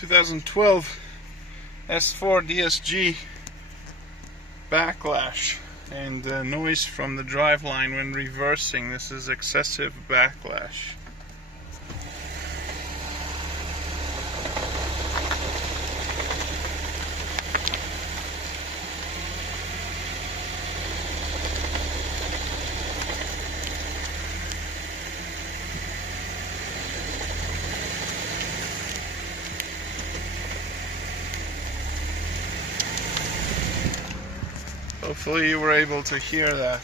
2012 S4 DSG backlash, and noise from the driveline when reversing. This is excessive backlash. Hopefully you were able to hear that.